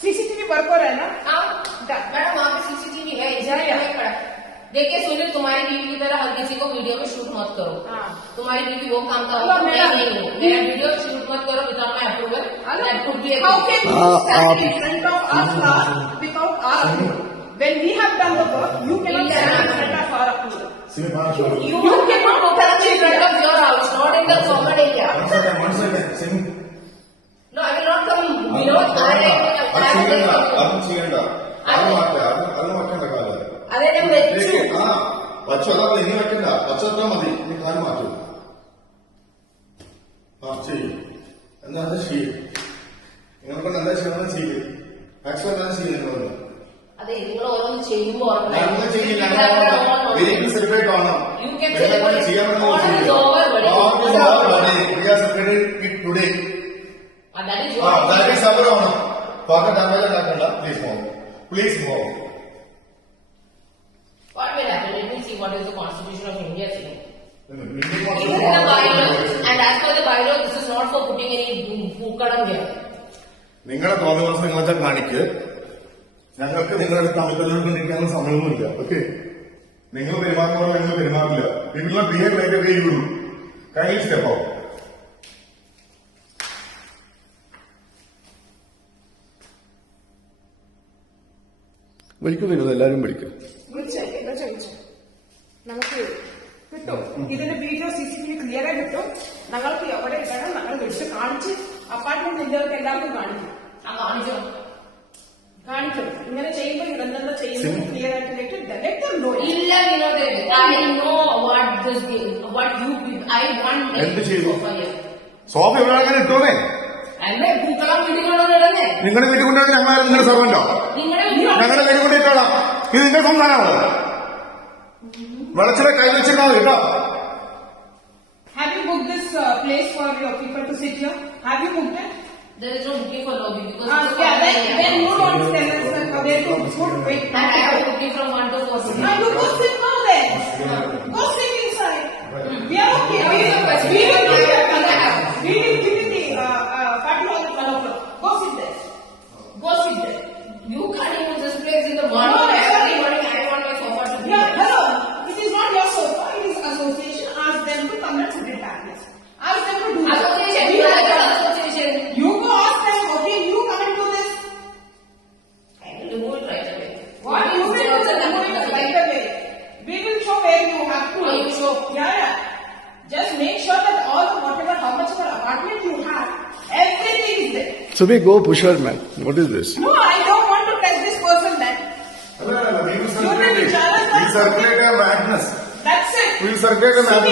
CCTV work हो रहा है ना? मैडम वहाँ पे सीसीटीवी है, इसलिए खड़ा। देखिए सुनील, तुम्हारी बीवी की तरह हर किसी को वीडियो में शूट मत करो। तुम्हारी बीवी वो काम का मेरा वीडियो शूट मत करो without my approval. How can you stand in front of us without our approval? When we have done the work, you cannot stand in front of our approval. You cannot stand in front of your house, not in the common area. No, I will not come below. അതെ ഞാൻ വെച്ചു. പച്ചവെള്ളം ഇനി വെക്കണ്ട, പച്ചവെള്ളം മതി. നീ കാര്യം മാറ്റൂ. ചെയ്യും എന്താ ചെയ്യും. നിങ്ങളെ കൊണ്ട് എന്താ ചെയ്യണം ചെയ്യും. മാക്സിമം എന്താ ചെയ്യും നിങ്ങളൊന്ന്. അതെ നിങ്ങൾ ഓരോന്ന് ചെയ്യുമ്പോ ചെയ്യില്ല. സെലിബ്രേറ്റ് ആവണം. Please move. What will happen? Let me see what is the Constitution of India saying. Even in the bylaw, and as per the bylaw, this is not for putting any പൂക്കളം here. നിങ്ങളുടെ തോന്നുന്ന നിങ്ങളെ കാണിക്ക്. ഞങ്ങൾക്ക് നിങ്ങളുടെ തമിഴ്നാട്ടിൽ സമയമൊന്നുമില്ല. ഓക്കെ, നിങ്ങൾ പെരുമാറുമ്പോൾ നിങ്ങൾ പെരുമാറില്ല. നിങ്ങളുടെ behave like A you do. Kindly step out. വിളിക്കുന്നു, എല്ലാവരും വിളിക്കും. നമുക്ക് കിട്ടും ഇതിന്റെ വീഡിയോ CCTV ക്ലിയർ ആയി കിട്ടും. ഞങ്ങൾക്ക് എവിടെ ഇടണം ഞങ്ങൾ വിളിച്ച് കാണിച്ച് അപ്പാർട്ട്മെന്റ് ഇന്ത്യർക്ക് എല്ലാവർക്കും കാണിക്കും. ഇങ്ങനെ ചെയ്യുമ്പോൾ ഇതെന്താ ചെയ്യുന്നത് ക്ലിയർ ആയിട്ട് ഇല്ല Vinod, I know what you I want. എന്ത് ചെയ്തു? സോഫ എവിടെ ഇട്ടോന്നേ. പൂക്കളം വീട്ടിൽ കൊണ്ടുവന്നിടന്നേ. നിങ്ങളുടെ വീട്ടിൽ കൊണ്ടുവന്ന് ഞങ്ങളാരും നിങ്ങളുടെ സർവന്റോ? ഞങ്ങളുടെ വീട്ടിൽ കൊണ്ടിട്ടോളാം. ഇത് നിങ്ങളുടെ സംസ്ഥാനമാണോ? വെളച്ചിലെ കൈവച്ചിട്ടാ കേട്ടോ. Have you booked this place for your people to sit here? Have you booked it? There is no booking for lobby because then you don't tell us where to put. Wait, I have booking from 1 to 4. You go sit now then. Go sit inside. We are okay. We will give you the party hall at 1 o'clock. Go sit there. Go sit there. You can't use this place in the morning. No, every morning I want my sofa to be. Yeah, hello. It is not your sofa. It is association. Ask them to come and put it back. Ask them to do that. Association. You go ask them. Okay, you come and do this. I will remove it right away. What you will remove it right away. We will show where you have to. Oh, you show. Yeah. Just make sure that all whatever how much of an apartment you have, everything is there. So we go push her, man. What is this? No, I don't want to touch this person then. We will circulate a madness. That's it. We will circulate a madness.